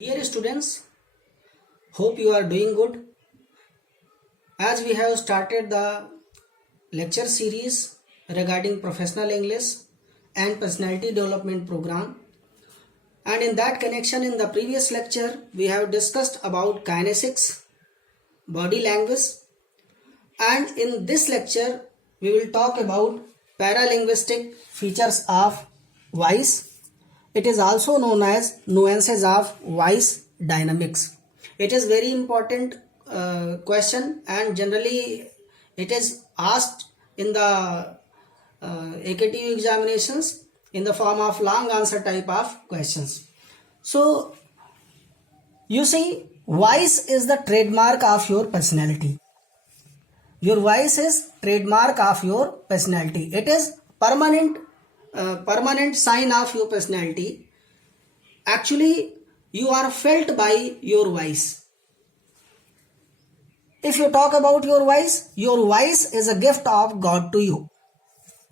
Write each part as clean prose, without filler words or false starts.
Dear students, hope you are doing good. As we have started the lecture series regarding professional English and personality development program, and in that connection, in the previous lecture, we have discussed about kinesics, body language, and in this lecture, we will talk about paralinguistic features of voice. It is also known as nuances of voice dynamics. It is very important question, and generally it is asked in the AKTU examinations in the form of long answer type of questions. So you see, voice is the trademark of your personality. Your voice is trademark of your personality. It is permanent sign of your personality. Actually, you are felt by your voice. If you talk about your voice is a gift of God to you.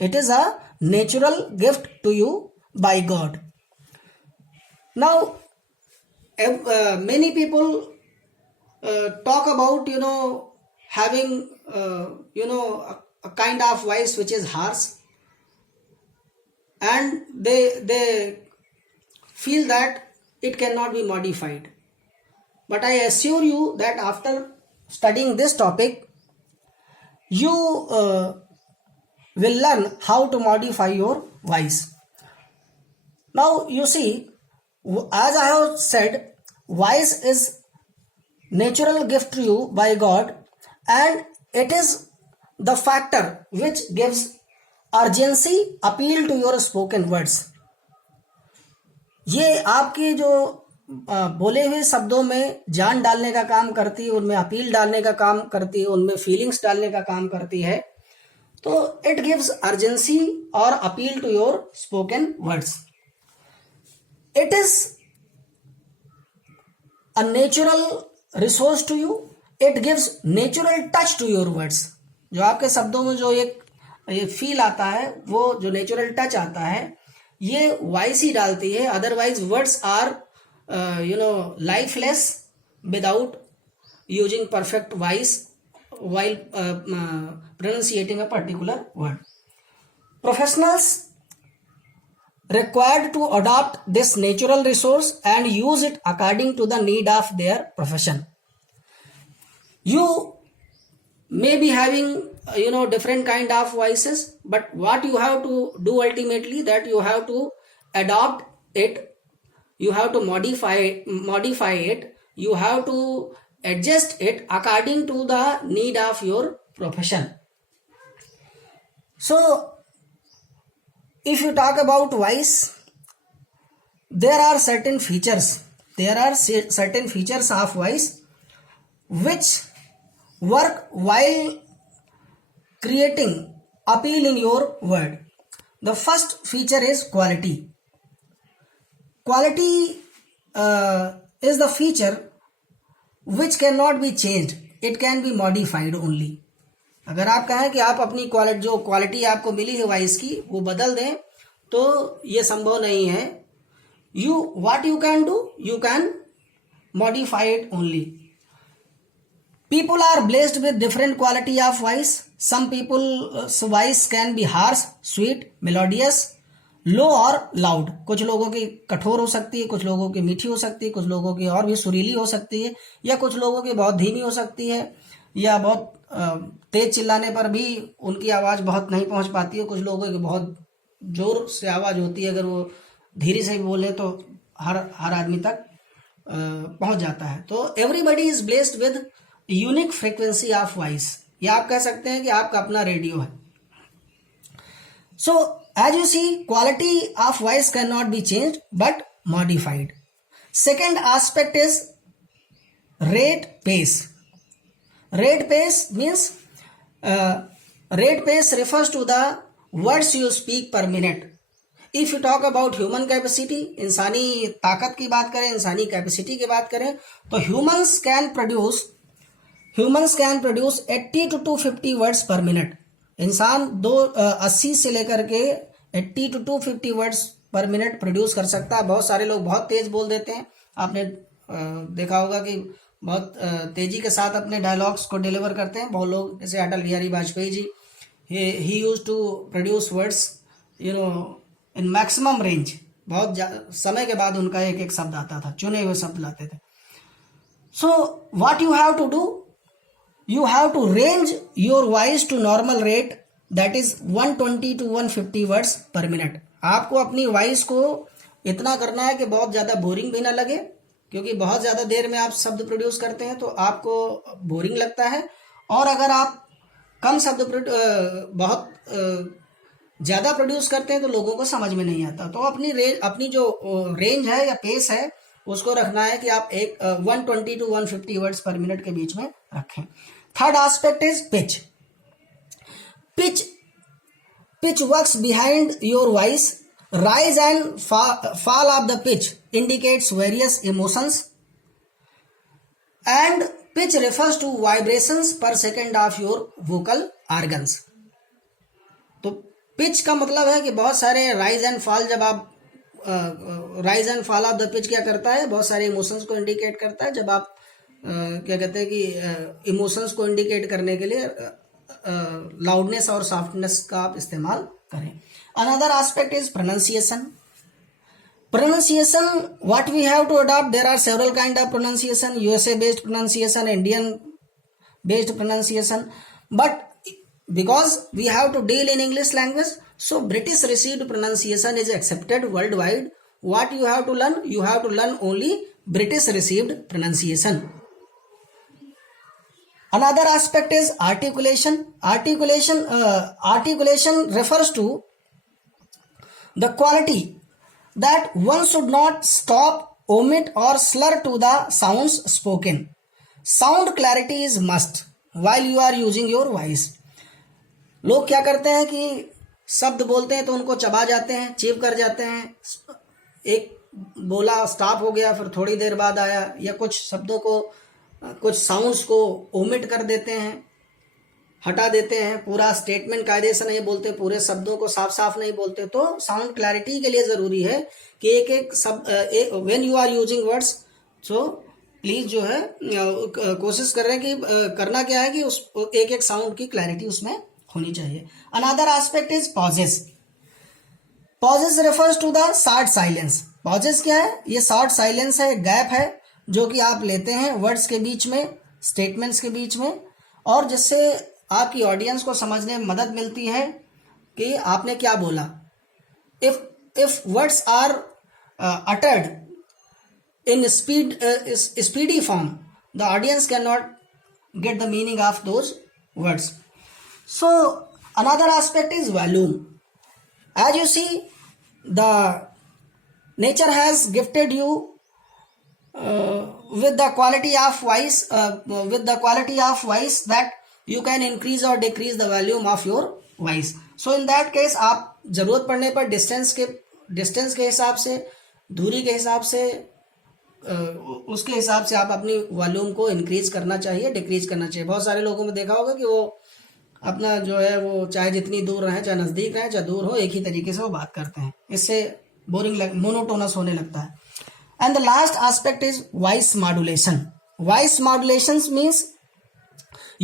It is a natural gift to you by God. Now, many people talk about having a kind of voice which is harsh, and they feel that it cannot be modified. But I assure you that after studying this topic, you will learn how to modify your voice. Now you see, as I have said, voice is natural gift to you by God, and it is the factor which gives urgency appeal to your spoken words. ये आपके जो बोले हुए शब्दों में जान डालने का काम करती है, उनमें अपील डालने का काम करती है, उनमें फीलिंग्स डालने का काम करती है. तो इट गिव्स अर्जेंसी और appeal to your spoken words. It is a natural resource to you. It gives natural touch to your words. जो आपके शब्दों में जो एक ये फील आता है, वो जो नेचुरल टच आता है, ये वॉइस ही डालती है. Otherwise words are lifeless without using perfect voice while pronunciating a particular word. Professionals required to adopt this natural resource and use it according to the need of their profession. You may be having different kind of voices, but what you have to do ultimately, that you have to adopt it, you have to modify it, you have to adjust it according to the need of your profession. So if you talk about voice, there are certain features of voice which work while creating appeal in your word. The first feature is quality. Quality is the feature which cannot be changed. It can be modified only. अगर आप कहें कि आप अपनी quality आपको मिली है voice की, वो बदल दें, तो ये संभव नहीं है. What you can do, you can modify it only. People are blessed with different quality of voice. Some people's voice can be harsh, sweet, melodious, low और loud. कुछ लोगों की कठोर हो सकती है, कुछ लोगों की मीठी हो सकती है, कुछ लोगों की और भी सुरीली हो सकती है, या कुछ लोगों की बहुत धीमी हो सकती है, या बहुत तेज चिल्लाने पर भी उनकी आवाज़ बहुत नहीं पहुंच पाती है. कुछ लोगों की बहुत जोर से आवाज़ होती है, अगर वो धीरे से बोले तो हर आदमी तक पहुंच जाता है. तो everybody is blessed with unique frequency of voice. या आप कह सकते हैं कि आपका अपना रेडियो है. सो as you see, quality of voice cannot be changed but modified. Second aspect is rate pace. Rate pace means rate pace refers to the words you speak per minute. If you talk about human capacity, इंसानी ताकत की बात करें, इंसानी capacity की बात करें, तो humans can produce 80 to 250 words per minute. इंसान 80 से लेकर के 80 to 250 वर्ड्स पर मिनट प्रोड्यूस कर सकता है. बहुत सारे लोग बहुत तेज बोल देते हैं. आपने देखा होगा कि बहुत तेजी के साथ अपने डायलॉग्स को डिलीवर करते हैं बहुत लोग, जैसे Atal Bihari Vajpayee ji, he used to produce words in maximum range. बहुत समय के बाद उनका एक एक शब्द आता था, चुने हुए शब्द लाते थे। So what you have to do, you have to range your voice to normal rate, that is 120 to 150 words per minute। आपको अपनी वॉइस को इतना करना है कि बहुत ज़्यादा बोरिंग भी ना लगे, क्योंकि बहुत ज़्यादा देर में आप शब्द प्रोड्यूस करते हैं तो आपको बोरिंग लगता है। और अगर आप कम शब्द बहुत ज़्यादा प्रोड्यूस करते हैं तो लोगों को समझ में नहीं आता। तो अपनी जो रेंज है या पेस है उसको रखना है कि आप 120 to 150 वर्ड्स पर मिनट के बीच में रखें। Third aspect is pitch. Pitch works behind your voice. rise and fall of the pitch indicates various emotions, and pitch refers to vibrations per second of your vocal organs। तो pitch का मतलब है कि बहुत सारे राइज एंड फॉल, जब आप rise and fall of the pitch क्या करता है, बहुत सारे इमोशंस को इंडिकेट करता है। जब आप क्या कहते हैं कि इमोशंस को इंडिकेट करने के लिए लाउडनेस और सॉफ्टनेस का आप इस्तेमाल करें। Another aspect is pronunciation. Pronunciation, what we have to adopt, there are several kind of pronunciation, USA based pronunciation, Indian based pronunciation, but because we have to deal in English language, so British received pronunciation is accepted worldwide. What you have to learn? You have to learn only British received pronunciation. Another aspect is articulation. Articulation refers to the quality that one should not stop, omit or slur to the sounds spoken. Sound clarity is must while you are using your voice. लोग क्या करते हैं कि शब्द बोलते हैं तो उनको चबा जाते हैं, चीप कर जाते हैं। एक बोला स्टॉप हो गया, फिर थोड़ी देर बाद आया, या कुछ शब्दों को, कुछ साउंड्स को ओमिट कर देते हैं, हटा देते हैं। पूरा स्टेटमेंट कायदे से नहीं बोलते, पूरे शब्दों को साफ साफ नहीं बोलते। तो साउंड क्लैरिटी के लिए ज़रूरी है कि एक एक शब्द, when you are using words, so please जो है कोशिश कर रहे हैं कि करना क्या है कि उस एक एक साउंड की क्लैरिटी उसमें होनी चाहिए। Another aspect is pauses. Pauses refers to the short silence. Pauses क्या है? ये शॉर्ट साइलेंस है, गैप है जो कि आप लेते हैं वर्ड्स के बीच में, स्टेटमेंट्स के बीच में, और जिससे आपकी ऑडियंस को समझने में मदद मिलती है कि आपने क्या बोला। If words are uttered in speedy form, the audience can not get the meaning of those words. So another aspect is volume. As you see, the nature has gifted you with the quality of voice that you can increase or decrease the volume of your voice. So in that case, आप जरूरत पड़ने पर distance के हिसाब से, दूरी के हिसाब से, उसके हिसाब से आप अपनी वॉल्यूम को इंक्रीज करना चाहिए, डिक्रीज करना चाहिए। बहुत सारे लोगों में देखा होगा कि वो अपना जो है वो चाहे जितनी दूर रहे, चाहे नज़दीक रहे, चाहे दूर हो, एक ही तरीके से वो बात करते हैं। इससे मोनोटोनस होने लगता है। And the last aspect is voice modulation. Voice modulations means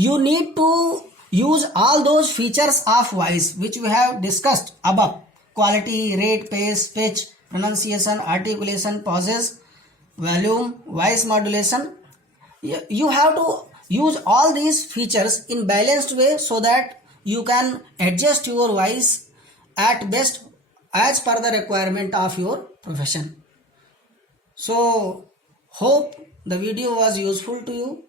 you need to use all those features of voice which we have discussed above: quality, rate, pace, pitch, pronunciation, articulation, pauses, volume, voice modulation. You have to use all these features in balanced way so that you can adjust your voice at best as per the requirement of your profession. So hope the video was useful to you.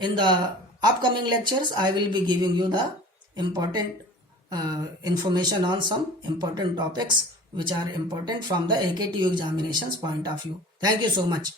In the upcoming lectures, I will be giving you the important information on some important topics which are important from the AKTU examinations point of view. Thank you so much.